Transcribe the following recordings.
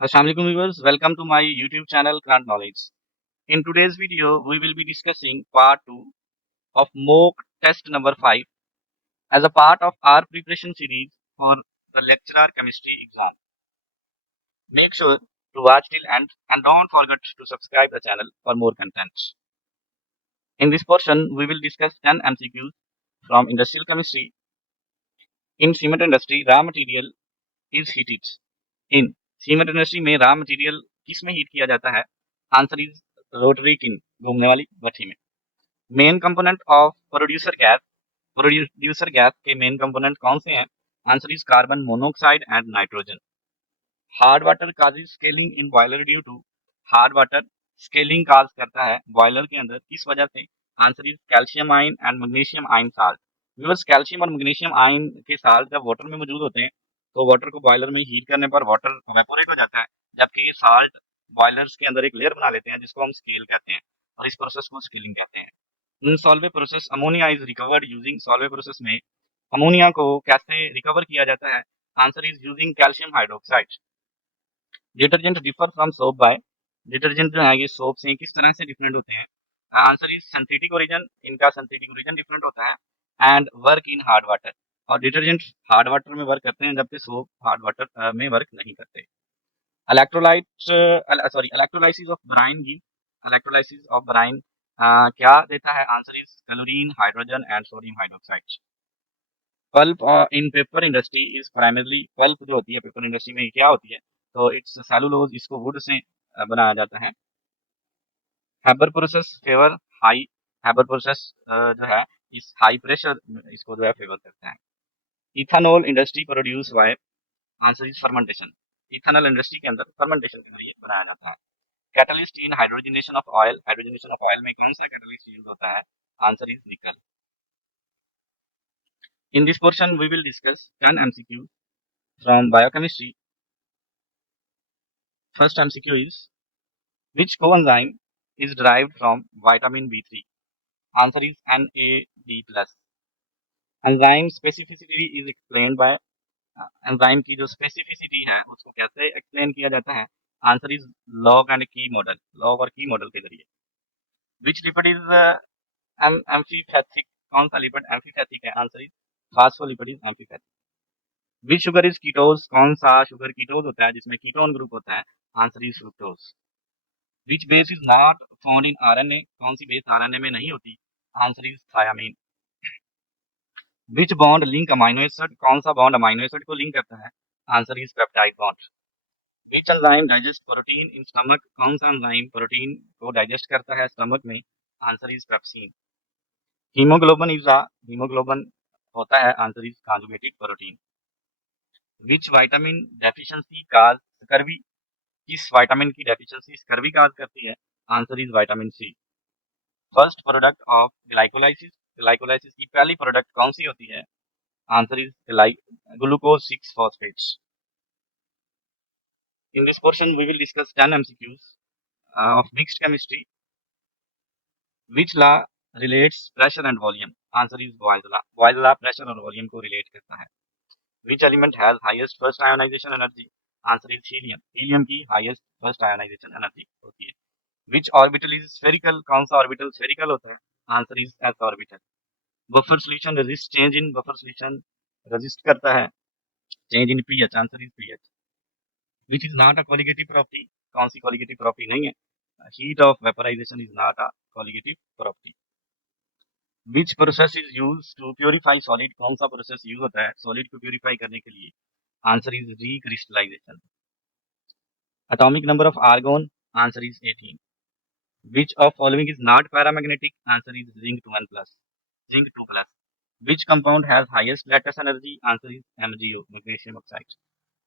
Assalamualaikum viewers, welcome to my YouTube channel Current Knowledge. In today's video, we will be discussing part 2 of mock test number 5 as a part of our preparation series for the lecturer chemistry exam. Make sure to watch till end and don't forget to subscribe the channel for more content. In this portion, we will discuss 10 MCQs from industrial chemistry. In cement industry, raw material is heated. In cement industry में raw material किस में heat किया जाता है? Answer is rotary किन, घूमने वाली भट्ठी में. Main component of producer gas के मेन कंपोनेंट कौन से हैं? Answer is carbon monoxide and nitrogen. Hard water causes scaling in boiler due to. Hard water scaling cause करता है बॉयलर के अंदर किस वजह से? Answer is calcium ion and magnesium ion salt. Viewers, calcium और मैग्नीशियम आयन के salt जब वाटर में मौजूद होते हैं तो वाटर को बॉयलर में हीट करने पर वाटर वेपोरेट हो जाता है, जबकि ये साल्ट बॉयलर्स के अंदर एक लेयर बना लेते हैं जिसको हम स्केल कहते हैं और इस प्रोसेस को स्केलिंग कहते हैं. In Solvay process ammonia is recovered using. Solvay process में अमोनिया को कैसे रिकवर किया जाता है? Answer is using calcium hydroxide. Detergent differ from soap by. Detergent जो है ये सोप से किस तरह से डिफरेंट होते हैं? Answer is synthetic origin. इनका सिंथेटिक ओरिजिन डिफरेंट होता है and work in hard water. और डिटर्जेंट हार्ड वाटर में वर्क करते हैं जबकि सोप हार्ड वाटर में वर्क नहीं करते. Electrolyte sorry electrolysis of Bryan give. Electrolysis of Bryan क्या देता है? Answer is chlorine, hydrogen and sodium hydroxide. Pulp in paper industry is primarily. Pulp जो होती है पेपर इंडस्ट्री में क्या होती है? तो इट्स सेलुलोज. इसको वुड से बनाया जाता है. Haber process favour high. Haber process जो है इस हाई प्रेशर इसको जो है फेवर करता है. Ethanol industry produce by. Answer is fermentation. Ethanol industry के अंदर फर्मेंटेशन के जरिए बनाया जाता है. Catalyst in hydrogenation of oil. Hydrogenation of oil में कौन सा कैटलिस्ट यूज होता है? Answer is nickel. In this portion we will discuss 10 MCQ from biochemistry. First MCQ is, which coenzyme is derived from vitamin B3? Answer is NAD+. Enzyme specificity is explained by. Enzyme की जो specificity है उसको कैसे explain किया जाता है? Answer is log and की model. Log और की मॉडल के जरिए. विच लिपिड इज एम्फीपैथिक. कौन सा लिपिड एम्फीपैथिक है? Answer is phospholipid is amphipathic. Which sugar is कीटोज. कौन सा शुगर कीटोज होता है जिसमें कीटोन ग्रुप होता है? Answer is fructose. Which base is not found in RNA. कौन सी बेस आरएनए में नहीं होती? Answer is thiamine. Which bond link amino acid. कौन सा बॉन्ड अमाइनो एसिड को लिंक करता है? Answer is peptide bond. Which enzyme digest protein in stomach. कौन सा एंजाइम प्रोटीन को डाइजेस्ट करता है स्टमक में? Answer is pepsin. Haemoglobin is a. Haemoglobin होता है. Answer is conjugative protein. Which vitamin deficiency cause scurvy. किस विटामिन की डेफिशिएंसी स्कर्वी काज करती है? Answer is vitamin C. First product of glycolysis. Glycolysis की पहली प्रोडक्ट कौन सी होती है? Answer is glucose 6 phosphates. In this portion we will discuss 10 MCQs of mixed chemistry. Which law relates pressure and volume? Answer is Boyle's law. Boyle's law pressure और volume को relate करता है. Which element has highest first ionization energy? Answer is helium. Helium की highest first ionization energy होती है. Which orbital is spherical? कौन सा orbital spherical होता है? Answer is s orbital. Buffer solution resist change in. Buffer solution resist करता है change in pH. Answer is pH. Which is not a colligative property? कौन सी colligative property नहीं है? Heat of vaporization is not a colligative property. Which process is used to purify solid? कौन सा process use होता है solid को purify करने के लिए? Answer is recrystallisation. Atomic number of argon. Answer is 18. Which of following is not paramagnetic? Answer is zinc 2n plus. Zinc 2 plus. Which compound has highest lattice energy? Answer is MgO, magnesium oxide.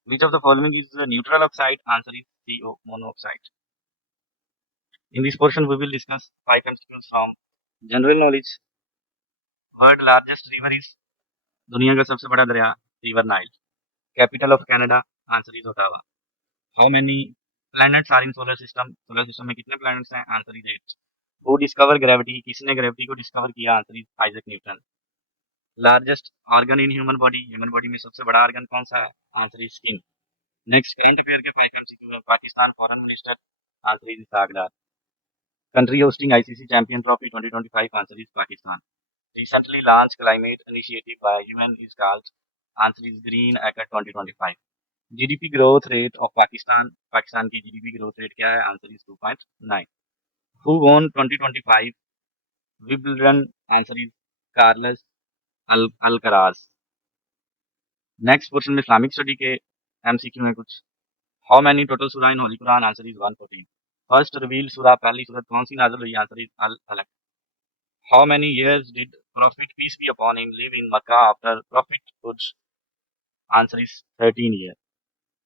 Which of the following is the neutral oxide? Answer is CO, monoxide. In this portion, we will discuss 5 MCQs from general knowledge. World largest river is. दुनिया का सबसे बड़ा दरिया river Nile. Capital of Canada. Answer is Ottawa. How many planets are in solar system. Solar system में कितने planets हैं? Answer is 8. Who discover gravity. किसने gravity को डिस्कवर किया? Answer is Isaac Newton. Largest organ in human body. Human body में सबसे बड़ा organ कौन सा है? Answer is skin. Next current affair के 5 MCQ है। Pakistan foreign minister, answer is Isaac Dar. Country hosting ICC champion trophy 2025, answer is Pakistan. Recently launched climate initiative by UN is called, answer is Green Accord 2025. GDP growth rate of Pakistan की GDP growth rate क्या है? Answer is 2.9. Who won 2025 Wimbledon? Answer is Carlos Alcaraz. Next portion में Islamic study के MCQ में कुछ। How many total सूरा in holy Quran? Answer is 114. First reveal सूरा, पहली सूरत कौन सी नाज़िल हुई? आंसर इज अल फलक। How many years did Prophet peace be upon him live in Makkah after prophethood? Answer is 13 years.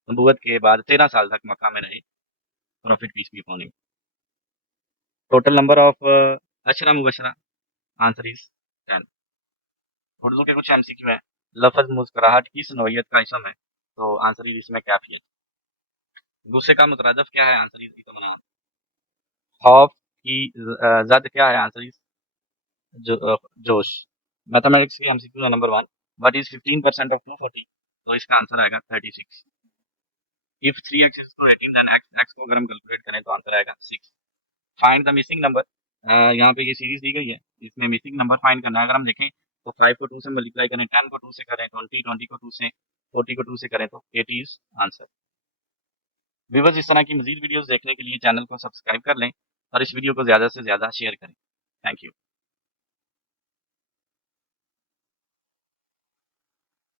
नबूवत के बाद 13 साल तक मक्का में रहे prophet peace be upon him. Total number of अशरा मुबशरा, आंसर इज 10. उर्दू के कुछ MCQ है। लफ्ज मुस्कुराहट किस नौइयत का इसम है? तो आंसर इज इसमें कैफियत। गुस्से का मुतरादफ क्या है? आंसर इज इत्मीनान। खौफ की जद क्या है? आंसर इज जोश। मैथमेटिक्स के MCQ है नंबर 1, व्हाट इज 15% ऑफ 240? तो इसका आंसर आएगा 36. If 3x is to 18 then x को अगर हम कैलकुलेट करें तो आंसर आएगा 6. फाइंड द मिसिंग नंबर, यहाँ पे ये सीरीज दी गई है, इसमें मिसिंग नंबर फाइंड करना है। अगर हम देखें तो 5 को 2 से मल्टीप्लाई करें, 10 को 2 से करें 20 को 2 से, 40 को 2 से करें तो 80 इज आंसर। व्यूअर्स, इस तरह की मजीद वीडियोस देखने के लिए चैनल को सब्सक्राइब कर लें और इस वीडियो को ज़्यादा से ज़्यादा शेयर करें। Thank you.